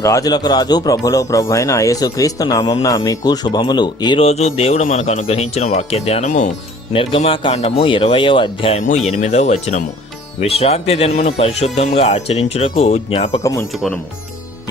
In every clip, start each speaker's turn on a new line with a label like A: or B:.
A: రాజులకు రాజు ప్రభులో ప్రభు అయిన యేసుక్రీస్తు నామంన మీకు శుభములు. ఈ రోజు దేవుడు మనకు అనుగ్రహించిన వాక్య ధ్యానము నిర్గమాకాండము ఇరవయవ అధ్యాయము ఎనిమిదవ వచనము. విశ్రాంతి దినమును పరిశుద్ధంగా ఆచరించుటకు జ్ఞాపకం ఉంచుకొనుము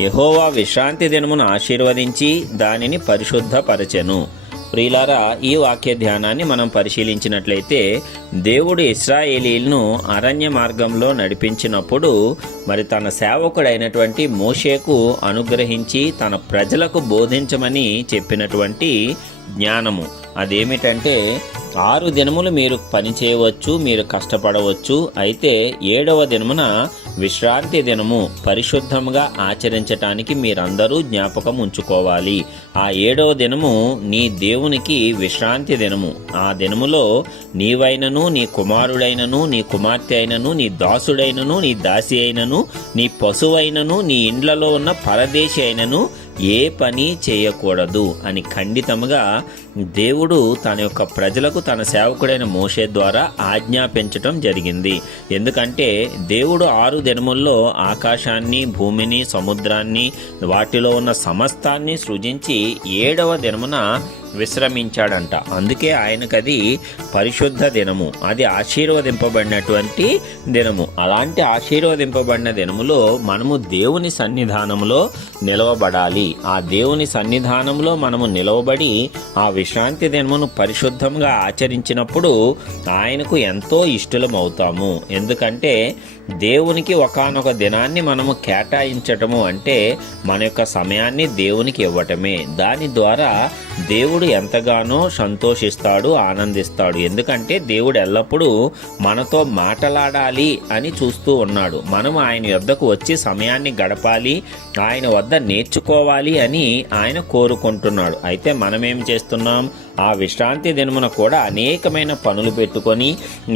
A: యహోవా విశ్రాంతి దినమును ఆశీర్వదించి దానిని పరిశుద్ధపరచెను. ప్రియులారా ఈ వాక్య ధ్యానాన్ని మనం పరిశీలించినట్లయితే దేవుడు ఇస్రాయేలీలను అరణ్య మార్గంలో నడిపించినప్పుడు మరి తన సేవకుడైనటువంటి మోషేకు అనుగ్రహించి తన ప్రజలకు బోధించమని చెప్పినటువంటి జ్ఞానము. అదేమిటంటే ఆరు దినములు మీరు పని చేయవచ్చు మీరు కష్టపడవచ్చు. అయితే ఏడవ దినమున విశ్రాంతి దినము పరిశుద్ధంగా ఆచరించటానికి మీరందరూ జ్ఞాపకం ఉంచుకోవాలి. ఆ ఏడవ దినము నీ దేవునికి విశ్రాంతి దినము. ఆ దినములో నీవైనను నీ కుమారుడైనను నీ కుమార్తె అయినను నీ దాసుడైనను నీ దాసి అయినను నీ పశువైనను నీ ఇండ్లలో ఉన్న పరదేశి అయినను ఏ పని చేయకూడదు అని ఖండితముగా దేవుడు తన యొక్క ప్రజలకు తన సేవకుడైన మోషే ద్వారా ఆజ్ఞాపించటం జరిగింది. ఎందుకంటే దేవుడు ఆరు దినముల్లో ఆకాశాన్ని భూమిని సముద్రాన్ని వాటిలో ఉన్న సమస్తాన్ని సృజించి ఏడవ దినమున విశ్రమించాడంట. అందుకే ఆయనకది పరిశుద్ధ దినము. అది ఆశీర్వదింపబడినటువంటి దినము. అలాంటి ఆశీర్వదింపబడిన దినములో మనము దేవుని సన్నిధానములో నిలవబడాలి. ఆ దేవుని సన్నిధానంలో మనము నిలవబడి ఆ విశ్రాంతి దినమును పరిశుద్ధంగా ఆచరించినప్పుడు ఆయనకు ఎంతో ఇష్టలం అవుతాము ఎందుకంటే దేవునికి ఒకానొక దినాన్ని మనము కేటాయించటము అంటే మన యొక్క సమయాన్ని దేవునికి ఇవ్వటమే. దాని ద్వారా దేవుడు దేవుడు ఎంతగానో సంతోషిస్తాడు ఆనందిస్తాడు. ఎందుకంటే దేవుడు ఎల్లప్పుడూ మనతో మాటలాడాలి అని చూస్తూ ఉన్నాడు. మనం ఆయన వద్దకు వచ్చి సమయాన్ని గడపాలి ఆయన వద్ద నేర్చుకోవాలి అని ఆయన కోరుకుంటున్నాడు. అయితే మనం ఏం చేస్తున్నాం? ఆ విశ్రాంతి దినమున కూడా అనేకమైన పనులు పెట్టుకొని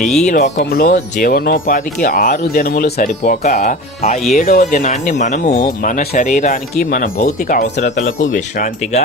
A: ఈ లోకంలో జీవనోపాధికి ఆరు దినములు సరిపోక ఆ ఏడవ దినాన్ని మనము మన శరీరానికి మన భౌతిక అవసరతలకు విశ్రాంతిగా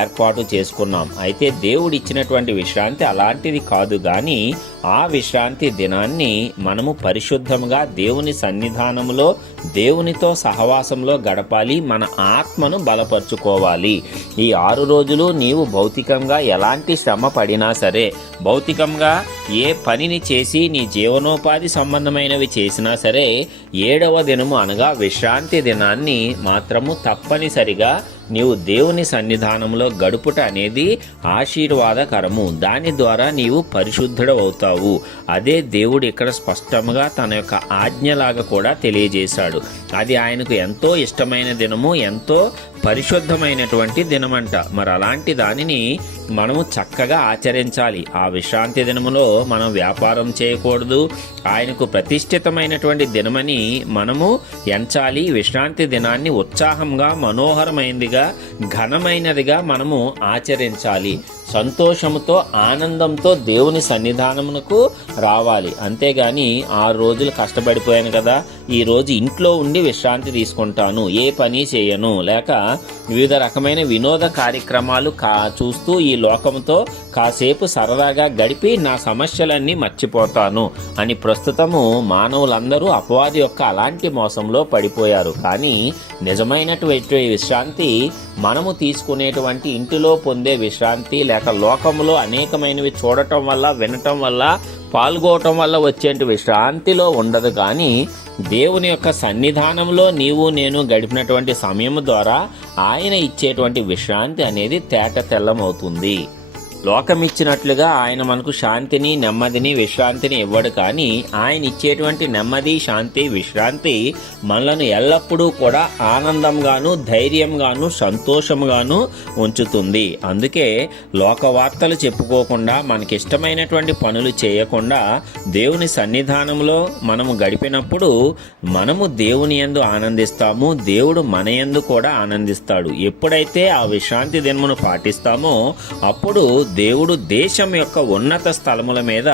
A: ఏర్పాటు చేసుకున్నాం. అయితే దేవుడు ఇచ్చినటువంటి విశ్రాంతి అలాంటిది కాదు కానీ ఆ విశ్రాంతి దినాన్ని మనము పరిశుద్ధంగా దేవుని సన్నిధానములో దేవునితో సహవాసంలో గడపాలి మన ఆత్మను బలపరుచుకోవాలి. ఈ ఆరు రోజులు నీవు భౌతికంగా ఎలాంటి శ్రమ పడినా సరే భౌతికంగా ఏ పనిని చేసి నీ జీవనోపాధి సంబంధమైనవి చేసినా సరే ఏడవ దినము అనగా విశ్రాంతి దినాన్ని మాత్రము తప్పనిసరిగా నీవు దేవుని సన్నిధానంలో గడుపుట అనేది ఆశీర్వాదకరము. దాని ద్వారా నీవు పరిశుద్ధుడవుతావు. అదే దేవుడు ఇక్కడ స్పష్టంగా తన యొక్క ఆజ్ఞలాగా కూడా తెలియజేశాడు. అది ఆయనకు ఎంతో ఇష్టమైన దినము ఎంతో పరిశుద్ధమైనటువంటి దినమంట. మరి అలాంటి దానిని మనము చక్కగా ఆచరించాలి. ఆ విశ్రాంతి దినములో మనం వ్యాపారం చేయకూడదు. ఆయనకు ప్రతిష్ఠితమైనటువంటి దినమని మనము ఎంచాలి. విశ్రాంతి దినాన్ని ఉత్సాహంగా మనోహరమైనదిగా ఘనమైనదిగా మనము ఆచరించాలి. సంతోషముతో ఆనందంతో దేవుని సన్నిధానమునకు రావాలి. అంతేగాని ఆరు రోజులు కష్టపడిపోయాను కదా. ఈ రోజు ఇంట్లో ఉండి విశ్రాంతి తీసుకుంటాను. ఏ పని చేయను. లేక వివిధ రకమైన వినోద కార్యక్రమాలు కా చూస్తూ ఈ లోకంతో కాసేపు సరదాగా గడిపి నా సమస్యలన్నీ మర్చిపోతాను అని ప్రస్తుతము మానవులందరూ అపవాది యొక్క అలాంటి మోసంలో పడిపోయారు. కానీ నిజమైనటువంటి విశ్రాంతి మనము తీసుకునేటువంటి ఇంటిలో పొందే విశ్రాంతి లేక లోకంలో అనేకమైనవి చూడటం వల్ల వినటం వల్ల పాల్గొనటం వల్ల వచ్చేటి విశ్రాంతిలో ఉండదు. కానీ దేవుని యొక్క సన్నిధానంలో నీవు నేను గడిపినటువంటి సమయం ద్వారా ఆయన ఇచ్చేటువంటి విశ్రాంతి అనేది తేట తెల్లమవుతుంది. లోకమిచ్చినట్లుగా ఆయన మనకు శాంతిని నెమ్మదిని విశ్రాంతిని ఇవ్వడు కానీ ఆయన ఇచ్చేటువంటి నెమ్మది శాంతి విశ్రాంతి మనలను ఎల్లప్పుడూ కూడా ఆనందంగాను ధైర్యంగాను సంతోషంగాను ఉంచుతుంది. అందుకే లోక వార్తలు చెప్పుకోకుండా మనకిష్టమైనటువంటి పనులు చేయకుండా దేవుని సన్నిధానంలో మనము గడిపినప్పుడు మనము దేవుని యందు ఆనందిస్తాము దేవుడు మన యందు కూడా ఆనందిస్తాడు. ఎప్పుడైతే ఆ విశ్రాంతి దినమును పాటిస్తామో అప్పుడు దేవుడు దేశం యొక్క ఉన్నత స్థలముల మీద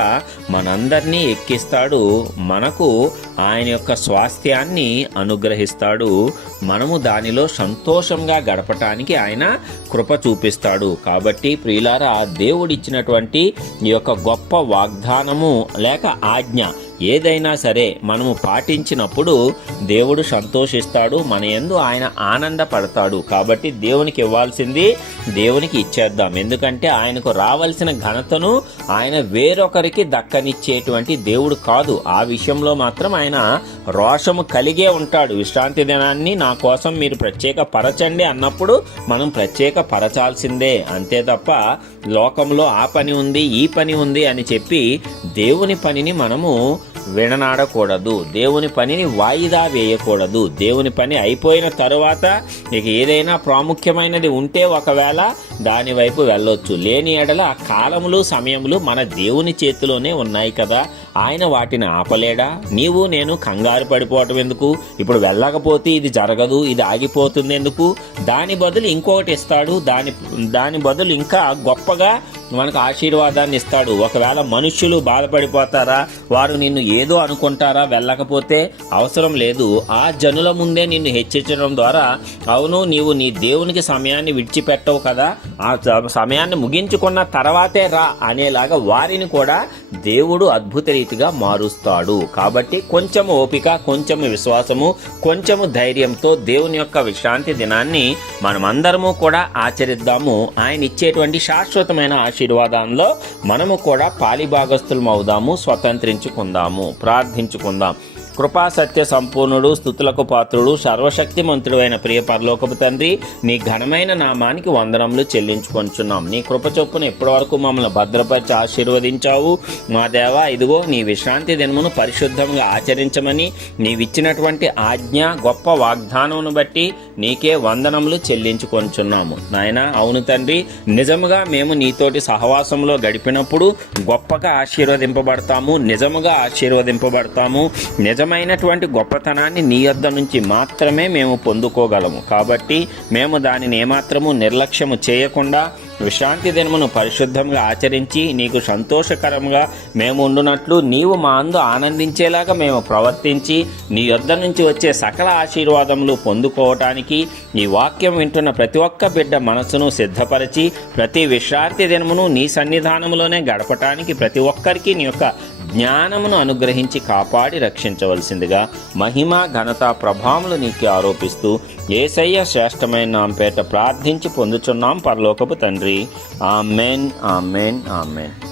A: మనందరినీ ఎక్కిస్తాడు. మనకు ఆయన యొక్క స్వాస్థ్యాన్ని అనుగ్రహిస్తాడు. మనము దానిలో సంతోషంగా గడపటానికి ఆయన కృప చూపిస్తాడు. కాబట్టి ప్రియులారా దేవుడిచ్చినటువంటి ఈ యొక్క గొప్ప వాగ్దానము లేక ఆజ్ఞ ఏదైనా సరే మనము పాటించినప్పుడు దేవుడు సంతోషిస్తాడు మన యందు ఆయన ఆనందపడతాడు. కాబట్టి దేవునికి ఇవ్వాల్సింది దేవునికి ఇచ్చేద్దాం. ఎందుకంటే ఆయనకు రావాల్సిన ఘనతను ఆయన వేరొకరికి దక్కనిచ్చేటువంటి దేవుడు కాదు. ఆ విషయంలో మాత్రం ఆయన రోషము కలిగే ఉంటాడు. విశ్రాంతి దినాన్ని నా కోసం మీరు ప్రత్యేక పరచండి అన్నప్పుడు మనం ప్రత్యేక పరచాల్సిందే అంతే తప్ప లోకంలో ఆ పని ఉంది ఈ పని ఉంది అని చెప్పి దేవుని పనిని మనము విడనాడకూడదు దేవుని పనిని వాయిదా వేయకూడదు. దేవుని పని అయిపోయిన తరువాత నీకు ఏదైనా ప్రాముఖ్యమైనది ఉంటే ఒకవేళ దాని వైపు వెళ్ళొచ్చు. లేని ఎడల ఆ కాలములు సమయములు మన దేవుని చేతిలోనే ఉన్నాయి కదా. ఆయన వాటిని ఆపలేడా? నీవు నేను కంగారు పడిపోవటం ఎందుకు? ఇప్పుడు వెళ్ళకపోతే ఇది జరగదు ఇది ఆగిపోతుంది ఎందుకు? దాని బదులు ఇంకొకటి ఇస్తాడు. దాని దాని బదులు ఇంకా గొప్పగా మనకు ఆశీర్వాదాన్ని ఇస్తాడు. ఒకవేళ మనుష్యులు బాధపడిపోతారా వారు నిన్ను ఏదో అనుకుంటారా వెళ్ళకపోతే అవసరం లేదు. ఆ జనుల ముందే నిన్ను హెచ్చరించడం ద్వారా అవును నీవు నీ దేవునికి సమయాన్ని విడిచిపెట్టవు కదా ఆ సమయాన్ని ముగించుకున్న తర్వాతే రా అనేలాగా వారిని కూడా దేవుడు అద్భుత రీతిగా మారుస్తాడు. కాబట్టి కొంచెము ఓపిక కొంచెము విశ్వాసము కొంచెము ధైర్యంతో దేవుని యొక్క విశ్రాంతి దినాన్ని మనమందరము కూడా ఆచరిద్దాము. ఆయన ఇచ్చేటువంటి శాశ్వతమైన ఆశీర్వాదంలో మనము కూడా పాలిభాగస్తులం అవుదాము స్వతంత్రించుకుందాము ప్రార్థించుకుందాం. కృపా సత్య సంపూర్ణుడు స్థుతులకు పాత్రుడు సర్వశక్తిమంతుడు అయిన ప్రియ పరలోకపు తండ్రి నీ ఘనమైన నామానికి వందనములు చెల్లించుకొంచున్నాం. నీ కృప చొప్పున ఇప్పటి వరకు మమ్మల్ని భద్రపరిచి ఆశీర్వదించావు. మా దేవా ఇదిగో నీ విశ్రాంతి దినమును పరిశుద్ధంగా ఆచరించమని నీవిచ్చినటువంటి ఆజ్ఞ గొప్ప వాగ్దానమును బట్టి నీకే వందనములు చెల్లించుకొంచున్నాము. నాయన అవును తండ్రి నిజముగా మేము నీతోటి సహవాసంలో గడిపినప్పుడు గొప్పగా ఆశీర్వదింపబడతాము నిజముగా ఆశీర్వదింపబడతాము నిజ నిజమైనటువంటి గొప్పతనాన్ని నీ యొద్ద నుంచి మాత్రమే మేము పొందుకోగలము. కాబట్టి మేము దానిని ఏమాత్రము నిర్లక్ష్యము చేయకుండా విశ్రాంతి దినమును పరిశుద్ధంగా ఆచరించి నీకు సంతోషకరంగా మేము ఉండునట్లు నీవు మా అందు ఆనందించేలాగా మేము ప్రవర్తించి నీ యొద్ద నుంచి వచ్చే సకల ఆశీర్వాదములు పొందుకోవటానికి నీ వాక్యం వింటున్న ప్రతి ఒక్క బిడ్డ మనసును సిద్ధపరిచి ప్రతి విశ్రాంతి దినమును నీ సన్నిధానములోనే గడపటానికి ప్రతి ఒక్కరికి నీ యొక్క జ్ఞానమును అనుగ్రహించి కాపాడి రక్షించవలసిందిగా మహిమ ఘనత ప్రభావములు నీకు ఆరోపిస్తూ ఏసయ్య శ్రేష్టమైన నాంపేట ప్రార్థించి పొందుచున్నాం పరలోకపు తండ్రి. Amen, Amen, Amen.